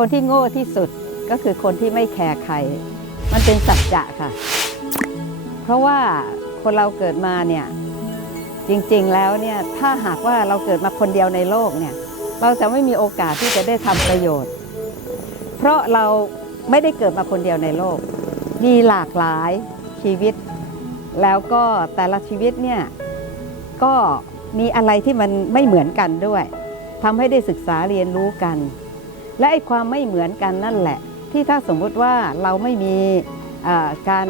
คนที่โง่ที่สุดก็คือคนที่ไม่แคร์ใคร มันเป็นสัจจะค่ะ เพราะว่าคนเราเกิดมาเนี่ยจริงๆแล้วเนี่ยถ้าหากว่าเราเกิดมาคนเดียวในโลกเนี่ยเราจะไม่มีโอกาสที่จะได้ทำประโยชน์ เพราะเราไม่ได้เกิดมาคนเดียวในโลก มีหลากหลายชีวิต แล้วก็แต่ละชีวิตเนี่ยก็มีอะไรที่มันไม่เหมือนกันด้วยทำให้ได้ศึกษาเรียนรู้กัน และไอ้ความไม่เหมือนกันนั่นแหละ ที่ถ้าสมมุติว่าเราไม่มีการ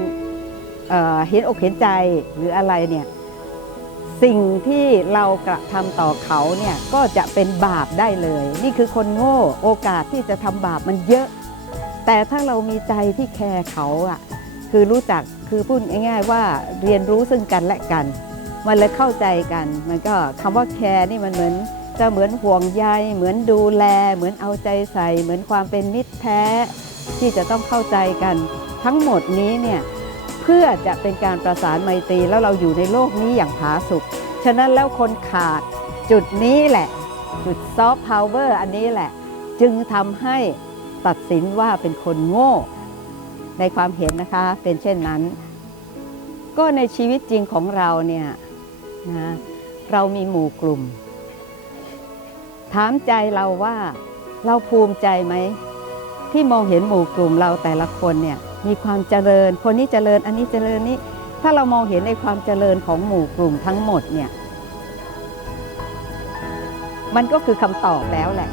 เห็นอกเห็นใจหรืออะไรเนี่ยสิ่งที่เรากระทำต่อเขาเนี่ยก็จะเป็นบาปได้เลย นี่คือคนโง่โอกาสที่จะทำบาปมันเยอะ แต่ถ้าเรามีใจที่แคร์เขาอะคือรู้จักคือพูดง่าย ๆ ว่าเรียนรู้ซึ่งกันและกัน มันเลยเข้าใจกัน มันก็คำว่าแคร์นี่มันเหมือน จะเหมือนห่วงใย เหมือนดูแล เหมือนเอาใจใส่ เหมือนความเป็นมิตรแท้ที่จะต้องเข้าใจกัน ทั้งหมดนี้เนี่ยเพื่อจะเป็นการประสานไมตรีแล้วเราอยู่ในโลกนี้อย่างผาสุกฉะนั้นแล้วคนขาดจุดนี้แหละ จุดซอฟต์พาวเวอร์อันนี้แหละ จึงทำให้ตัดสินว่าเป็นคนโง่ ในความเห็นนะคะเป็นเช่นนั้น ก็ในชีวิตจริงของเราเนี่ยนะเรามีหมู่กลุ่ม ถามใจเราว่าเราภูมิใจไหม ที่มองเห็นหมู่กลุ่มเราแต่ละคนเนี่ยมีความเจริญ คนนี้เจริญอันนี้เจริญนี้ ถ้าเรามองเห็นในความเจริญของหมู่กลุ่มทั้งหมดเนี่ยมันก็คือคำตอบแล้วแหละ